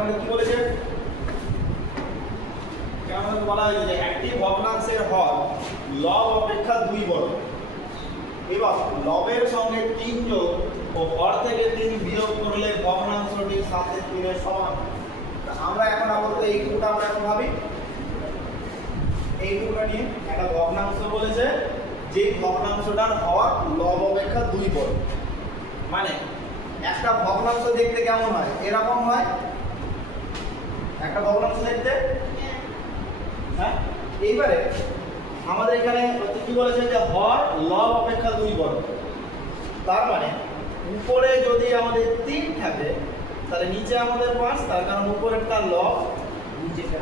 আমাদের কি বলেছে, আমাদের বলা হয়েছে যে একটি ভগ্নাংশের হর লব অপেক্ষা 2 বড় এবং লবের সঙ্গে 3 যোগ ও হর থেকে 3 বিয়োগ করলে ভগ্নাংশটি 7/3 এর সমান। আমরা এখন আপাতত এইটুকুটা আমরা এখন ভাবি, এইটুকুটা নিয়ে একটা ভগ্নাংশ বলেছে যে ভগ্নাংশটার হর লব অপেক্ষা 2 বড়। মানে একটা ভগ্নাংশ দেখতে কেমন হয়, এরকম হয় একটা ভগ্নাংশ দেখতে, হ্যাঁ। এইবারে আমাদের এখানে কি বলেছে যে হর লব অপেক্ষা 2 বড়, তার মানে উপরে যদি আমাদের 3 থাকে তাহলে নিচে আমাদের 5, তার কারণ উপরেরটা লব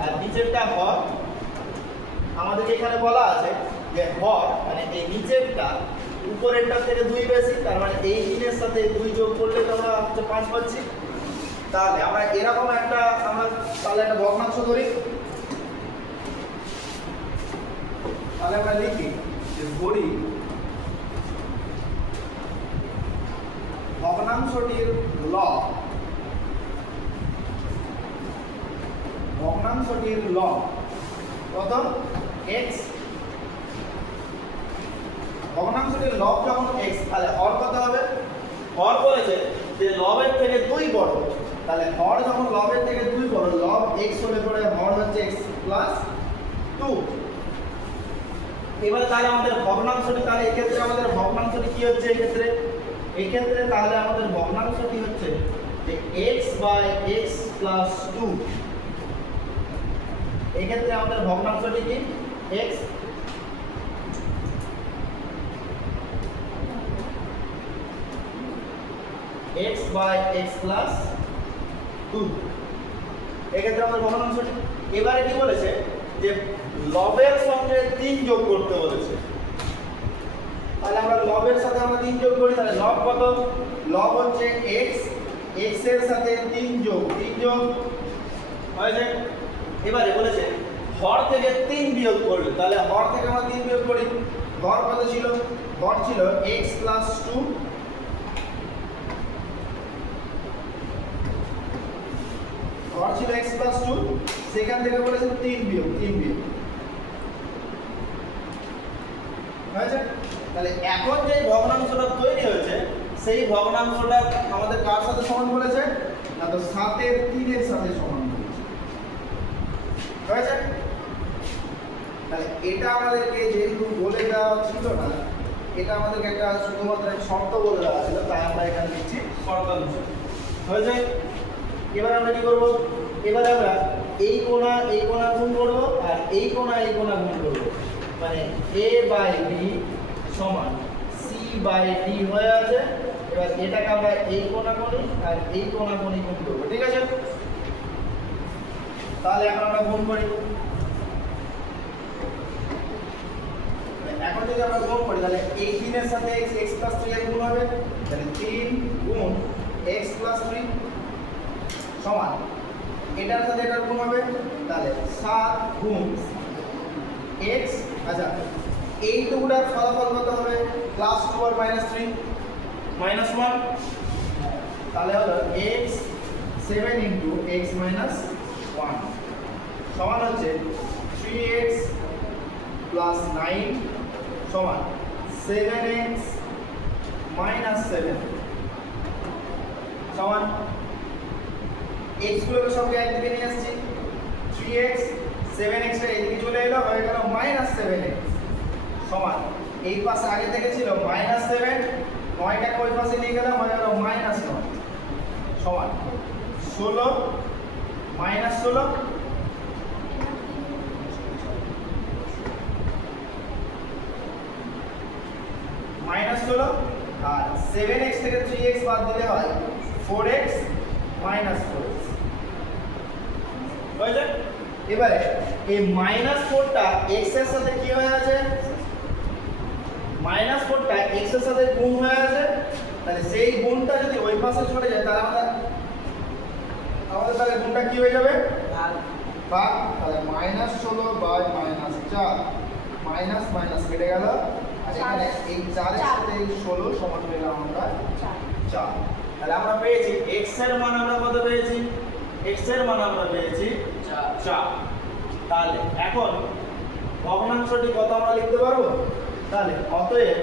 আর নিচেরটা হর। আমাদের এখানে বলা আছে যে হর মানে এই নিচেরটা উপরেরটা থেকে 2 বেশি, তার মানে এই 3 এর সাথে 2 যোগ করলে তো আমরা 5 পাচ্ছি। তাহলে আমরা এরকম একটা তাহলে একটা ভগ্নাংশ ধরি, তাহলে আমরা লিখি যে ধরি ভগ্নাংশটির লব, ভগ্নাংশটির লব কত, x। ভগ্নাংশটির লব যখন x, তাহলে হর কত হবে, হর বলেছে যে লবের থেকে 2 বড়, তাহলে হর যখন লবের থেকে 2 বড়, লব x হলে পরে হর হচ্ছে x প্লাস 2। এবারে তাহলে আমাদের ভগ্নাংশটি, তাহলে এই ক্ষেত্রে আমাদের ভগ্নাংশটি কি হচ্ছে এই ক্ষেত্রে তাহলে আমাদের ভগ্নাংশটি হচ্ছে যে x বাই x প্লাস 2। এই ক্ষেত্রে আমাদের ভগ্নাংশটি কি x, x by x plus 2। এই ক্ষেত্রে আমাদের ভগ্নাংশটি। এবারে কি বলেছে যে লবের সঙ্গে 3 যোগ করতে বলেছে, তাহলে আমরা লবের সাথে আমরা 3 যোগ করি, তাহলে লব কত, লব হচ্ছে x, x এর সাথে 3 যোগ হয়েছে। এবারে বলেছে হর থেকে 3 বিয়োগ করলে, তাহলে হর থেকে আমরা 3 বিয়োগ করি, হর কত ছিল, হর ছিল x প্লাস 2, হর ছিল x প্লাস 2, সেখান থেকে বলেছে 3 বিয়োগ হয়েছে। তাহলে এখন যে ভগ্নাংশটা তৈরি হয়েছে সেই ভগ্নাংশটা আমাদের কার সাথে সমান বলেছে, না তো 7/3 এর সাথে সমান হয়েছে। তাহলে এটা আমাদেরকে যেহেতু বলে দেওয়া ছিল না, এটা আমাদেরকে একটা শুধুমাত্র একটা শর্ত বলে দেওয়া ছিল, তাই আমরা এখানে লিখছি শর্তাংশ হয়েছে। এবার আমরা কি করব, এবারে আমরা এই কোণা গুণ করব আর এই কোণা গুণ করব, মানে a বাই b সমান c বাই d হয়ে আছে। এবার এটাকে আমরা এই কোণা কোণি আর এই কোণা কোণি গুণ করব, ঠিক আছে। তাহলে এখন আমরা গুণ করি, এখন যদি আমরা গুণ করি তাহলে এই 3 এর সাথে x প্লাস 3 এর গুণ হবে, তাহলে 3 গুণ x প্লাস 3 সমান এটার সাথে এটার গুণ হবে, তাহলে 7 গুণ x। আচ্ছা, এই টুকুটার ফলাফল কত হবে, প্লাস 2 আর মাইনাস 3 মাইনাস 1, তাহলে হলো x 7 ইনটু x মাইনাস 1 সমান হচ্ছে 3x প্লাস 9 সমান 7x মাইনাস 7 সমান x গুলোকে সবকে একদিকে নিয়ে আসছি, 3x 7x টা এদিকে চলে এলো, হয়ে গেল মাইনাস 7x সমান এই পাশে আগে থেকে ছিল মাইনাস 7, 9টাকে ওই পাশে নিয়ে গেলাম, হয়ে গেল মাইনাস 9 সমান 16 মাইনাস 16 মাইনাস 16, আর 7x থেকে 3x বাদ দিলে হয় 4x মাইনাস 4x হয়ে যায়। এবারে এই মাইনাস 4টা x এর সাথে কি হয়ে আছে, মাইনাস 4টা x এর সাথে গুণ হয়ে আছে, তাহলে সেই গুণটা যদি ওই পাশে চলে যায় তাহলে আমাদের তাহলে গুণটা কি হয়ে যাবে, ভাগ। তাহলে minus 16 by minus 4, minus minus কেটে গেল, আর এখানে এই 4 এর সাথে এই 16 সমান পেলাম আমরা 4। তাহলে আমরা পেয়েছি x এর মান আমরা কত পেয়েছি, x এর মান আমরা পেয়েছি 4। তাহলে এখন ভগ্নাংশটি কত আমরা লিখতে পারবো? তাহলে অতএব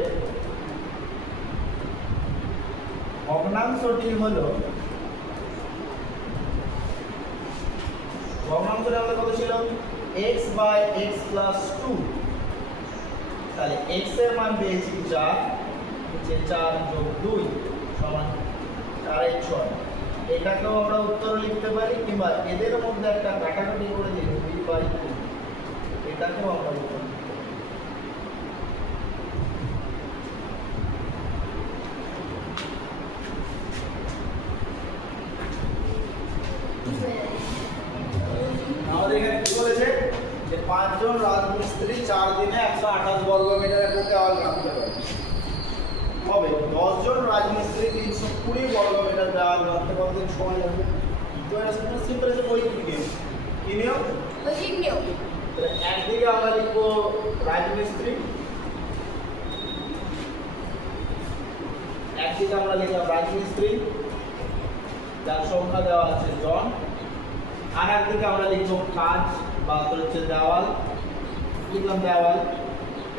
ভগ্নাংশটি হলো ভগ্নাংশটা আমাদের কত ছিল? x by x plus 2। তাহলে x এর মান পেয়েছি 4, নিচে 4 যোগ 2 সমান 4 এর 6। এটাকেও আমরা উত্তর লিখতে পারি, কিংবা এদের মধ্যে একটা কাটাকাটি করে দিয়ে 2 বাই 2 এটাকেও আমরা উত্তর লিখতে পারি। আমাদের এখানে কি বলেছে যে 5 জন রাজমিস্ত্রি 4 দিনে 128 বর্গ মিটার একটা দেওয়াল গাঁথতে পারে। হবে 10 জন রাজমিস্ত্রি 320 বর্গ মিটার দেওয়াল গাঁথতে কতদিন সময় লাগবে? তো এটা সিম্পল আছে, বৈদিক নিয়ম। কি নিয়ম? বৈদিক নিয়ম। একদিকে আমরা লিখবো রাজমিস্ত্রি, একদিকে আমরা লিখলাম রাজমিস্ত্রি যার সংখ্যা দেওয়া আছে জন, আর একদিকে আমরা লিখবো কাজ বা হচ্ছে দেওয়াল, লিখলাম দেওয়াল।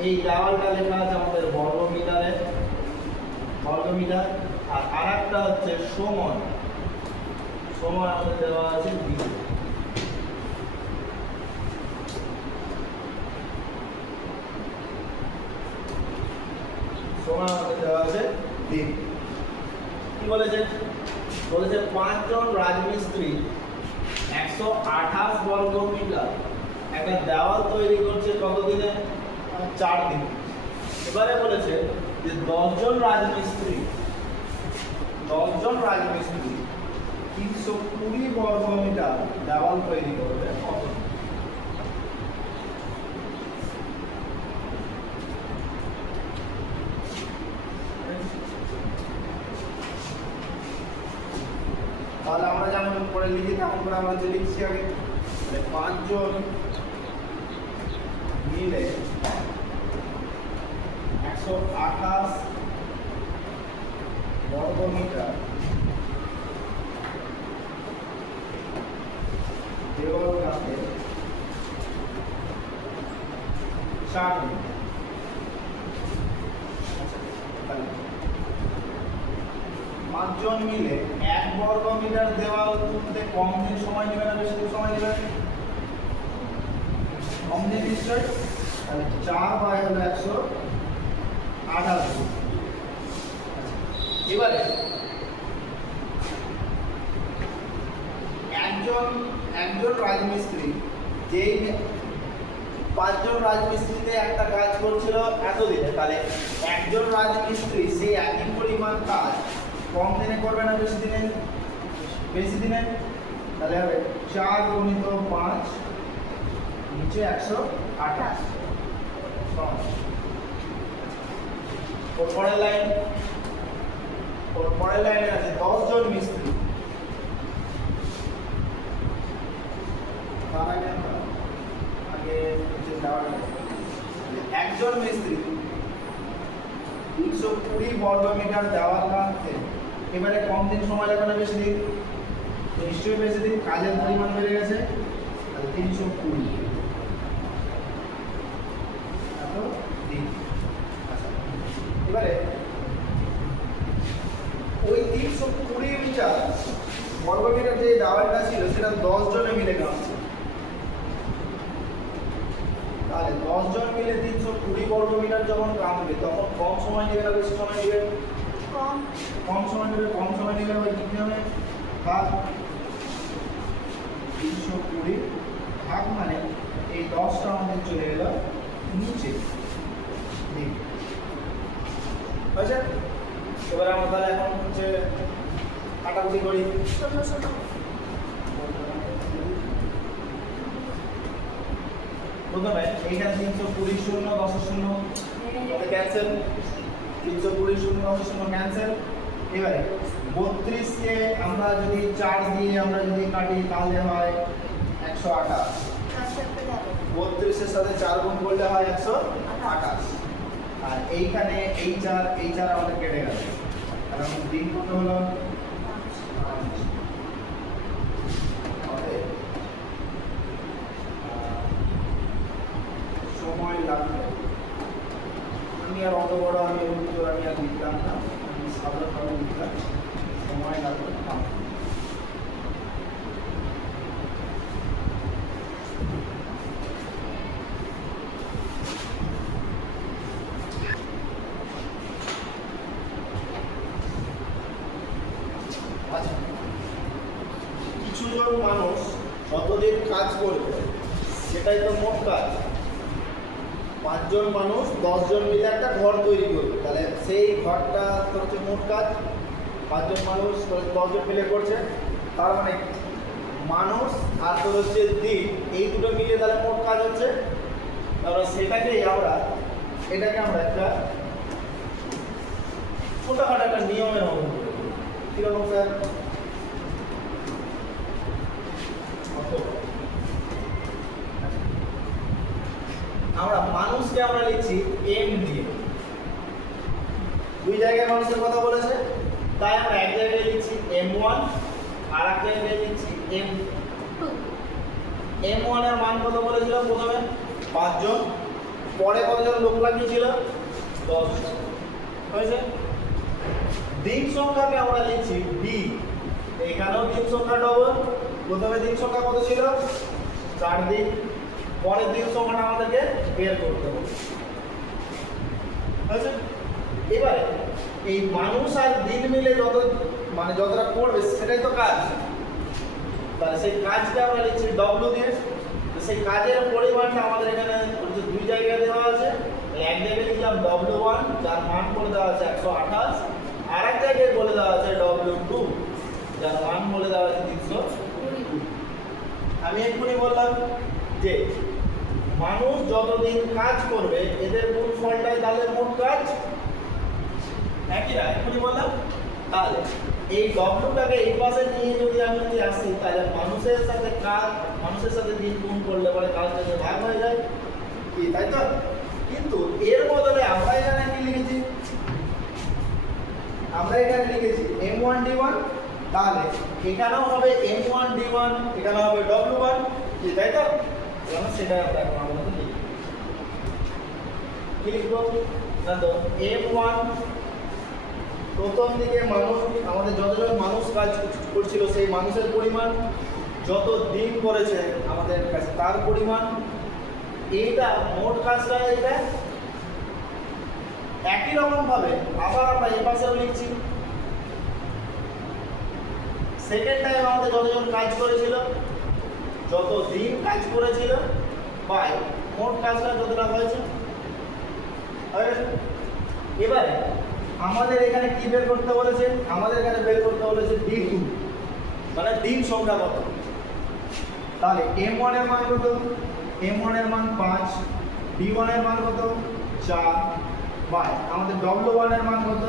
এই দেওয়ালটা লেখা আছে আমাদের বর্গ মিটারে, বর্গমিটার। আর আরেকটা হচ্ছে সময়, সময় আমাদের দেওয়া আছে দিন। সময় আমাদের দেওয়া আছে দিন। কি বলেছে? বলেছে 5 জন রাজমিস্ত্রি 128 বর্গ মিটার একটা দেওয়াল তৈরি করছে কত দিনে? 4 দিন। এবারে বলেছে যে 10 জন রাজমিস্ত্রি 320 বর্গ মিটার দেওয়াল তৈরি করবে কত? তাহলে আমরা যেমন করে লিখি তেমন করে আমরা যে লিখছি আগে, 5 জন মিলে 128 বর্গ মিটার দেওয়াল গাঁথে 4 দিন। 5 জন মিলে 1 বর্গ মিটার দেওয়াল তুলতে কম দিন সময় নেবে না বেশি দিন সময় নেবে? কম দিন নিশ্চয়। তাহলে 4 বাই হলো 128। এবারে একজন রাজমিস্ত্রি, যেই 5 জন রাজমিস্ত্রিতে একটা কাজ করছিল এতদিনে, তাহলে একজন রাজমিস্ত্রি সেই একই পরিমাণ কাজ কম দিনে করবে না বেশি দিনে? বেশি দিনে। তাহলে হবে 4 গুণিত 5 নিচে 128। ওর পরের লাইনে আছে 10 জন মিস্ত্রি। একজন মিস্ত্রি 320 বর্গ মিটার দেওয়াল গাঁথতে এবারে কম দিন সময় লাগবে না বেশি দিন? নিশ্চয়ই বেশি দিন, কাজের পরিমাণ বেড়ে গেছে। তাহলে 320 এত দিন। এবারে ওই 320 মিটার বর্গ মিটার যে দেওয়ালটা ছিল সেটা 10 জনে মিলে গাঁথছে। তাহলে 10 জন মিলে 320 বর্গ মিটার যখন গাঁথবে তখন কম সময় নেবে না বেশি সময় নেবে? কম সময় নেবে। কম সময় নেবে ওই কি হবে? ভাগ 320 ভাগ মানে এই 10টা আমাদের চলে গেল নিচে দিক। বুঝছেন? এবার আমরা তাহলে এখন হচ্ছে কাটাকুটি করি। প্রথমে এইখানে 320 শূন্য 10 শূন্য ক্যান্সেল, 320 শূন্য 10 শূন্য ক্যান্সেল। এবারে 32 কে আমরা যদি 4 দিয়ে আমরা যদি কাটি তাহলে হয় 128। 32 এর সাথে 4 গুণ করলে হয় 128। আর এইখানে এই 4 আমাদের কেটে গেল। আর আমাদের দিন কত হলো? আর অত বড় আমি উত্তর আমি আর লিখলাম না, আমি সাধারণভাবে লিখলাম, সময় লাগবে না। আচ্ছা, কিছুজন মানুষ কতদিন কাজ করবে সেটাই তো মোট কাজ। 5 জন মানুষ 10 জন মিলে একটা ঘর তৈরি করবে, তাহলে সেই ঘরটা তো হচ্ছে মোট কাজ। 5 জন মানুষ 10 জন মিলে করছে, তার মানে মানুষ আর তো হচ্ছে দিন, এই দুটো মিলে তাহলে মোট কাজ হচ্ছে। তাহলে এটাকে আমরা একটা ছোটখাটো একটা নিয়মের মতো করে দেব। কিরকম স্যার? আমরা মানুষকে আমরা লিখছি এম দিয়ে, দুই জায়গায় মানুষের কথা বলেছে, তাই আমরা এক জায়গায় লিখছি M1 আর এক জায়গায় লিখছি M2। M1 এর মান কত বলেছিল প্রথমে? 5 জন, পরে কতজন লোক লাগিয়েছিল? 10 জন। হয়েছে? দিন সংখ্যাকে আমরা লিখছি D, এখানেও দিন সংখ্যা ডবল। প্রথমে দিন সংখ্যা কত ছিল? 4 দিন, পরের দিন সংখ্যাটা আমাদেরকে বের করতে হবে। হয়েছে? এবারে এই মানুষ আর দিন মিলে যতটা করবে সেটাই তো কাজ। তাহলে সেই কাজকে আমরা লিখছি W দিয়ে। তো সেই কাজের পরিমাণটা আমাদের এখানে দুই জায়গায় দেওয়া আছে। এক জায়গায় লিখলাম W1 যার মান বলে দেওয়া আছে 128, আর এক জায়গায় বলে দেওয়া আছে W2 যার মান বলে দেওয়া আছে 320। আমি এক্ষুনি বললাম যে মানুষ যতদিন কাজ করবে এদের গুণফলটাই তাহলে মোট কাজ। একই না? এক্ষুনি বললাম। তাহলে এই ডব্লিউটাকে এই পাশে নিয়ে যদি আমি আসি, তাহলে মানুষের সাথে দিন গুণ করলে পরে কাজটা যে ভাগ হয়ে যায়, কি তাই তো? কিন্তু এর বদলে আমরা এখানে কি লিখেছি? আমরা এখানে লিখেছি M1D1, তাহলে এখানেও হবে M1D1, এখানে হবে W1, কি তাই তো? যেমন সেটা আমরা এখন আমাদের লিখি। কি লিখবো না? তো M1 প্রথম দিকে মানুষ, আমাদের যতজন মানুষ কাজ করছিল সেই মানুষের পরিমাণ, যত দিন করেছে আমাদের কাছে তার পরিমাণ, এইটা মোট কাজটা। এটা একই রকম ভাবে আবার আমরা এই পাশেও লিখছি সেকেন্ড টাইম আমাদের যতজন কাজ করেছিল, যত দিন কাজ করেছিল বাই মোট কাজটা যতটা হয়েছে। এবারে আমাদের এখানে কি বের করতে বলেছে? আমাদের এখানে বের করতে বলেছে D2, মানে দিন সংখ্যা কত। তাহলে M1 এর মান কত? M1 এর মান 5, D1 এর মান কত? 4, বাই আমাদের W1 এর মান কত?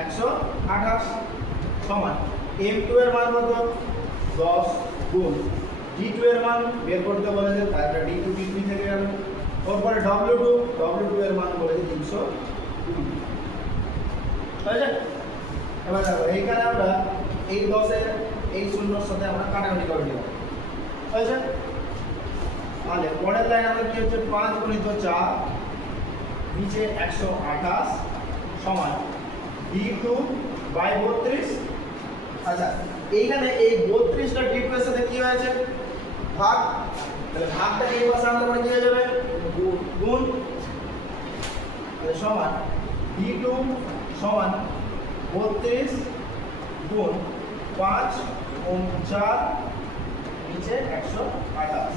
128, সমান M2 এর মান কত? 10 গুণ D2 এর মান বের করতে বলেছে, তাই এটা D2 থেকে গেল। তারপরে W2 এর মান বলেছে 320। হয়েছে? এবার দেখো এইখানে আমরা এই 10 এর এই শূন্যর সাথে আমরা কাটাকাটি করে দিলাম। হয়েছে? তাহলে পরের লাইন আমাদের কি হচ্ছে? 5 গুণিত 4 নিচে 128 সমান D2 বাই 32। আচ্ছা, এইখানে এই 32টা D2 এর সাথে কি হয়েছে? ভাগ। তাহলে ভাগটাকে এই পাশে আনলে পরে কি হয়ে যাবে? গুণ। তাহলে সমান D2 সমান 32 গুণ 5 গুণ 4 নিচে 128।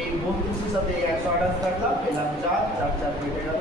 এই 32 এর সাথে 128 কাটলাম, পেলাম 4 4 4 কেটে গেল।